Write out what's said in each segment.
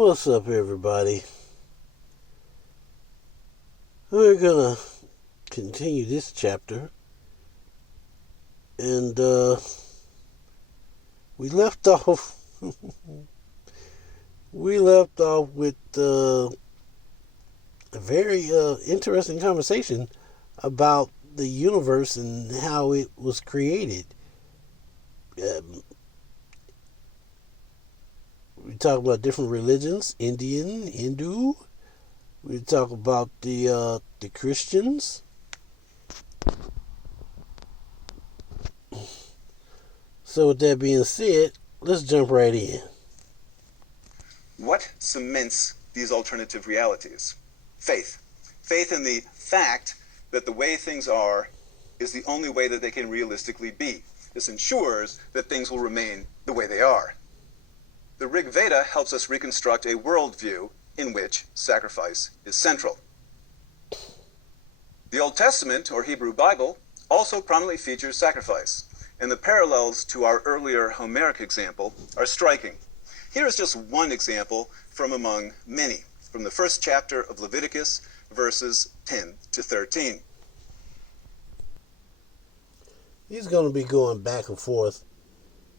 What's up, everybody? We're gonna continue this chapter, and we left off. we left off with a very interesting conversation about the universe and how it was created. We talk about different religions: Indian, Hindu. We talk about the Christians. So with that being said, let's jump right in. What cements these alternative realities? Faith. Faith in the fact that the way things are is the only way that they can realistically be. This ensures that things will remain the way they are. The Rig Veda helps us reconstruct a worldview in which sacrifice is central. The Old Testament, or Hebrew Bible, also prominently features sacrifice, and the parallels to our earlier Homeric example are striking. Here is just one example from among many, from the first chapter of Leviticus, verses 10 to 13. He's going to be going back and forth,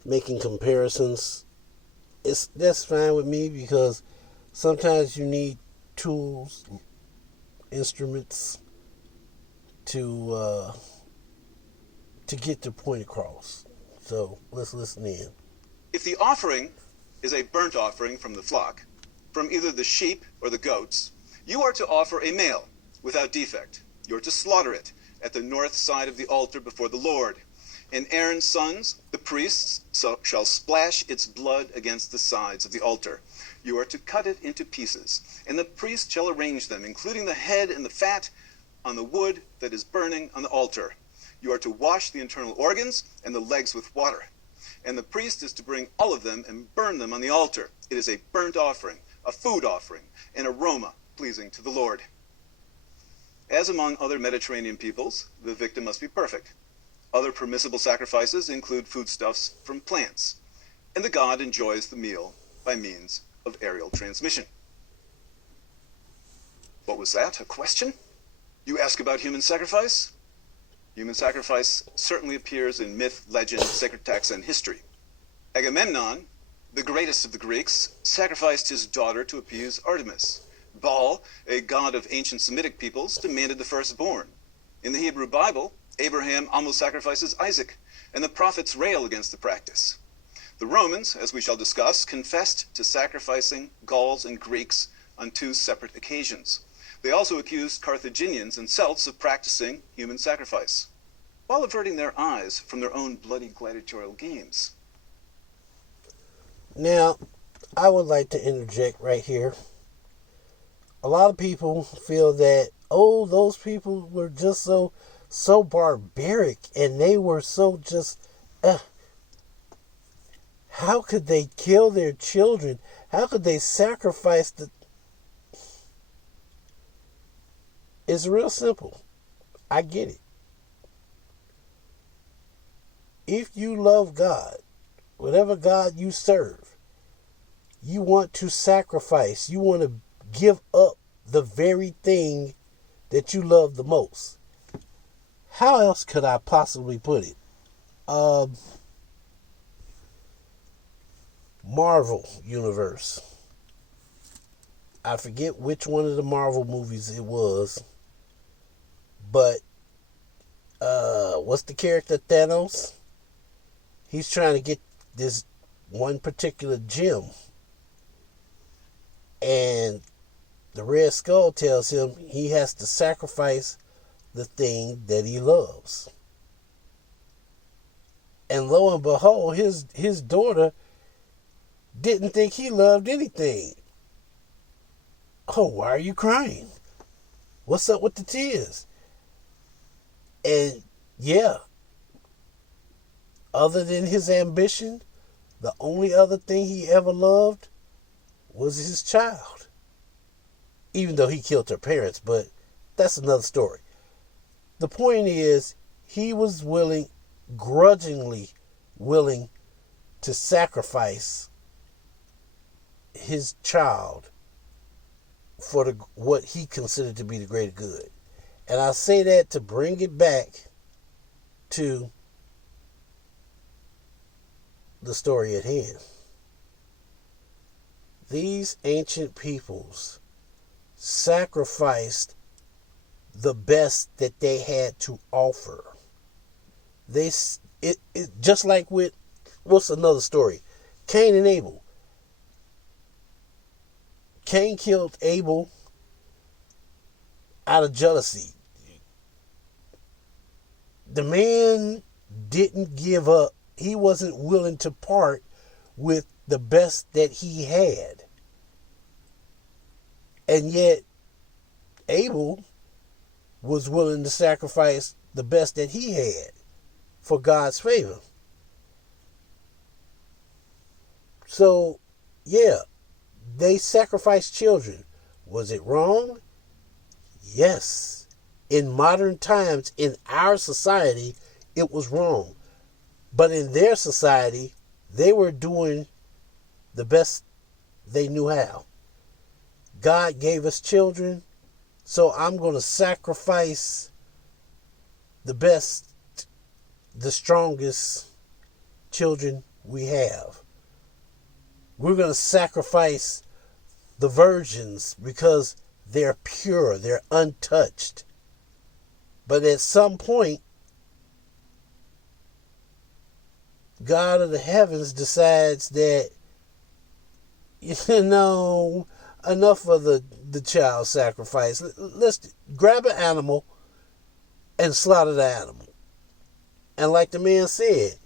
making comparisons. That's fine with me, because sometimes you need tools, instruments to get the point across. So let's listen in. If the offering is a burnt offering from the flock, from either the sheep or the goats, you are to offer a male without defect. You are to slaughter it at the north side of the altar before the Lord. And Aaron's sons, the priests, shall splash its blood against the sides of the altar. You are to cut it into pieces, and the priest shall arrange them, including the head and the fat, on the wood that is burning on the altar. You are to wash the internal organs and the legs with water. And the priest is to bring all of them and burn them on the altar. It is a burnt offering, a food offering, an aroma pleasing to the Lord. As among other Mediterranean peoples, the victim must be perfect. Other permissible sacrifices include foodstuffs from plants, and the god enjoys the meal by means of aerial transmission. What was that? A question? You ask about human sacrifice? Human sacrifice certainly appears in myth, legend, sacred texts, and history. Agamemnon, the greatest of the Greeks, sacrificed his daughter to appease Artemis. Baal, a god of ancient Semitic peoples, demanded the firstborn. In the Hebrew Bible, Abraham almost sacrifices Isaac, and the prophets rail against the practice. The Romans, as we shall discuss, confessed to sacrificing Gauls and Greeks on two separate occasions. They also accused Carthaginians and Celts of practicing human sacrifice, while averting their eyes from their own bloody gladiatorial games. Now, I would like to interject right here. A lot of people feel that, those people were just so barbaric, and they were so just, how could they kill their children? How could they sacrifice the... It's real simple. I get it. If you love God, whatever God you serve, you want to sacrifice, you want to give up the very thing that you love the most. How else could I possibly put it? Marvel Universe. I forget which one of the Marvel movies it was. But, what's the character Thanos? He's trying to get this one particular gem. And the Red Skull tells him he has to sacrifice the thing that he loves. And lo and behold, his daughter didn't think he loved anything. Oh, why are you crying? What's up with the tears? And yeah, other than his ambition, the only other thing he ever loved was his child. Even though he killed her parents, but that's another story. The point is, he was grudgingly willing to sacrifice his child for what he considered to be the greater good. And I say that to bring it back to the story at hand. These ancient peoples sacrificed the best that they had to offer. It just like with, what's another story? Cain and Abel. Cain killed Abel out of jealousy. The man didn't give up. He wasn't willing to part with the best that he had. And yet, Abel was willing to sacrifice the best that he had for God's favor. So, yeah, they sacrificed children. Was it wrong? Yes. In modern times, in our society, it was wrong. But in their society, they were doing the best they knew how. God gave us children, so I'm going to sacrifice the best, the strongest children we have. We're going to sacrifice the virgins because they're pure, they're untouched. But at some point, God of the heavens decides that, enough of the child sacrifice. Let's grab an animal and slaughter the animal. And like the man said,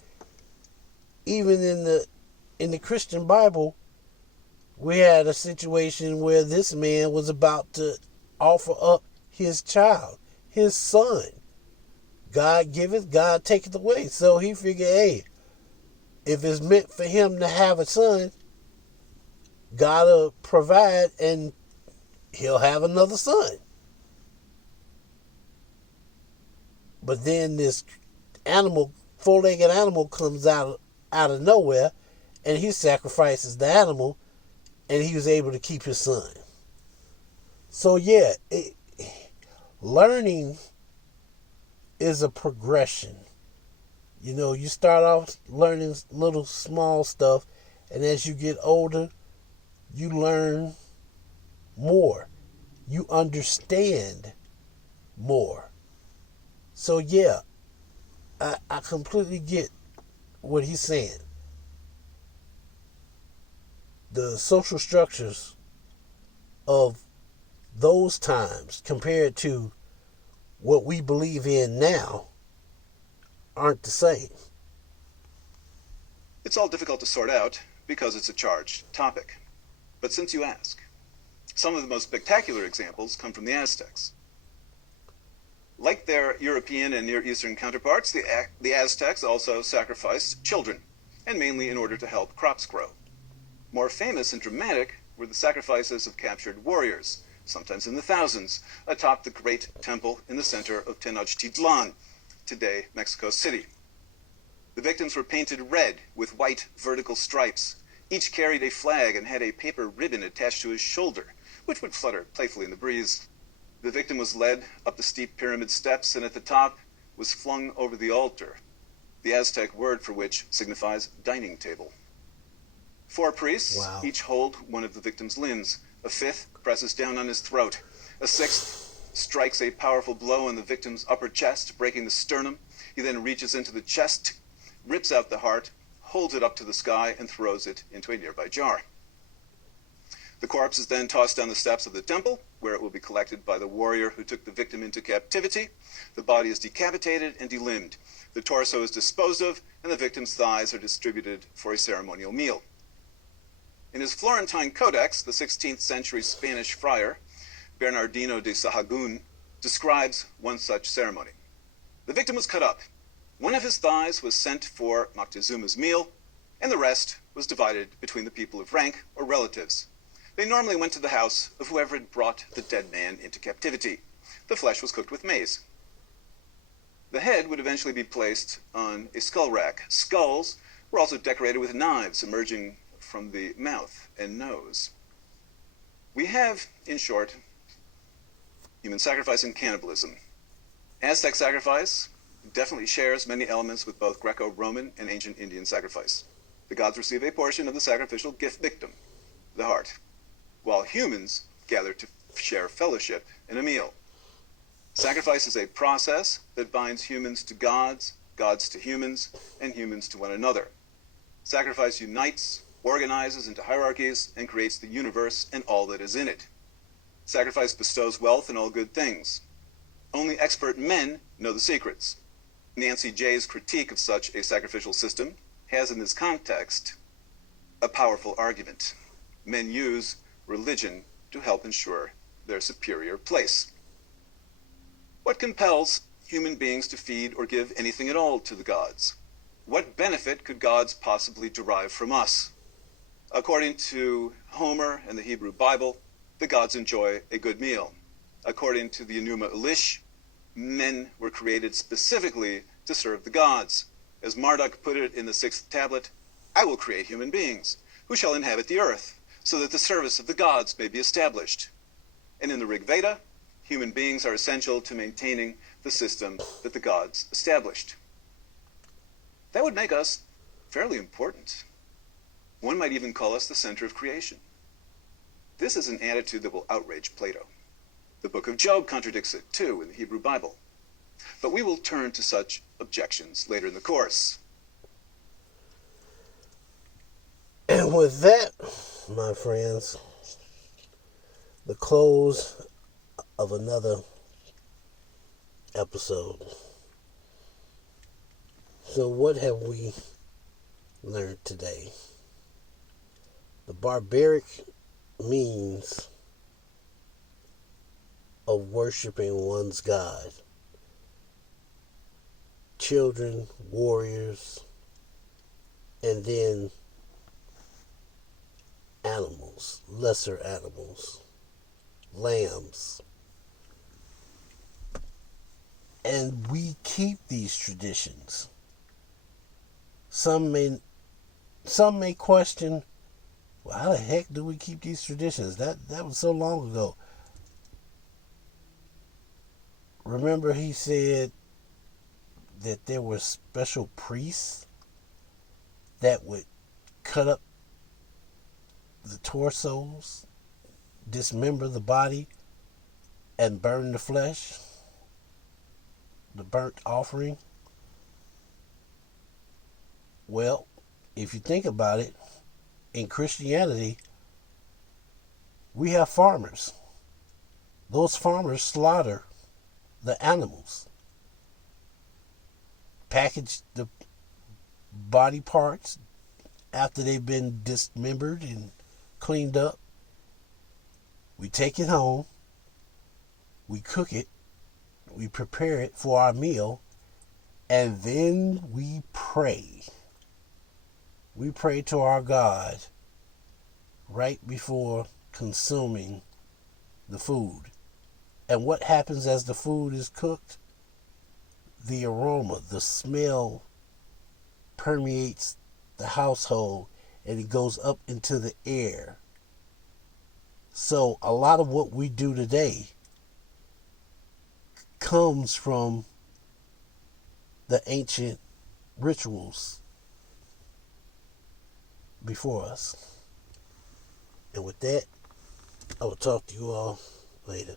even in the Christian Bible, we had a situation where this man was about to offer up his child, his son. God giveth, God taketh away. So he figured, hey, if it's meant for him to have a son, God will provide and he'll have another son. But then this animal, four-legged animal, comes out of nowhere, and he sacrifices the animal, and he was able to keep his son. So yeah, learning is a progression. You start off learning little small stuff, and as you get older, you learn more. You understand more. So yeah, I completely get what he's saying. The social structures of those times compared to what we believe in now aren't the same. It's all difficult to sort out because it's a charged topic. But since you ask, some of the most spectacular examples come from the Aztecs. Like their European and Near Eastern counterparts, the Aztecs also sacrificed children, and mainly in order to help crops grow. More famous and dramatic were the sacrifices of captured warriors, sometimes in the thousands, atop the great temple in the center of Tenochtitlan, today Mexico City. The victims were painted red with white vertical stripes. Each carried a flag and had a paper ribbon attached to his shoulder, which would flutter playfully in the breeze. The victim was led up the steep pyramid steps, and at the top was flung over the altar, the Aztec word for which signifies dining table. 4 priests each hold one of the victim's limbs. A 5th presses down on his throat. A 6th strikes a powerful blow on the victim's upper chest, breaking the sternum. He then reaches into the chest, rips out the heart, holds it up to the sky, and throws it into a nearby jar. The corpse is then tossed down the steps of the temple, where it will be collected by the warrior who took the victim into captivity. The body is decapitated and delimbed. The torso is disposed of, and the victim's thighs are distributed for a ceremonial meal. In his Florentine Codex, the 16th century Spanish friar, Bernardino de Sahagún, describes one such ceremony. The victim was cut up. One of his thighs was sent for Moctezuma's meal, and the rest was divided between the people of rank or relatives. They normally went to the house of whoever had brought the dead man into captivity. The flesh was cooked with maize. The head would eventually be placed on a skull rack. Skulls were also decorated with knives emerging from the mouth and nose. We have, in short, human sacrifice and cannibalism. Aztec sacrifice definitely shares many elements with both Greco-Roman and ancient Indian sacrifice. The gods receive a portion of the sacrificial gift victim, the heart, while humans gather to share fellowship in a meal. Sacrifice is a process that binds humans to gods, gods to humans, and humans to one another. Sacrifice unites, organizes into hierarchies, and creates the universe and all that is in it. Sacrifice bestows wealth and all good things. Only expert men know the secrets. Nancy Jay's critique of such a sacrificial system has in this context a powerful argument. Men use religion to help ensure their superior place. What compels human beings to feed or give anything at all to the gods? What benefit could gods possibly derive from us? According to Homer and the Hebrew Bible, the gods enjoy a good meal. According to the Enuma Elish, men were created specifically to serve the gods. As Marduk put it in the 6th tablet, I will create human beings who shall inhabit the earth, so that the service of the gods may be established. And in the Rig Veda, human beings are essential to maintaining the system that the gods established. That would make us fairly important. One might even call us the center of creation. This is an attitude that will outrage Plato. The book of Job contradicts it, too, in the Hebrew Bible. But we will turn to such objections later in the course. And with that, my friends, the close of another episode. So what have we learned today? The barbaric means of worshiping one's God. Children, warriors, and then animals, lesser animals, lambs. And we keep these traditions. Some may question, well, how the heck do we keep these traditions? That was so long ago. Remember he said that there were special priests that would cut up the torsos, dismember the body, and burn the flesh, the burnt offering. Well, if you think about it, in Christianity, we have farmers. Those farmers slaughter the animals, package the body parts after they've been dismembered and cleaned up. We take it home, we cook it, we prepare it for our meal, and then we pray. We pray to our God right before consuming the food. And what happens as the food is cooked? The aroma, the smell permeates the household and it goes up into the air. So a lot of what we do today comes from the ancient rituals before us. And with that, I will talk to you all later.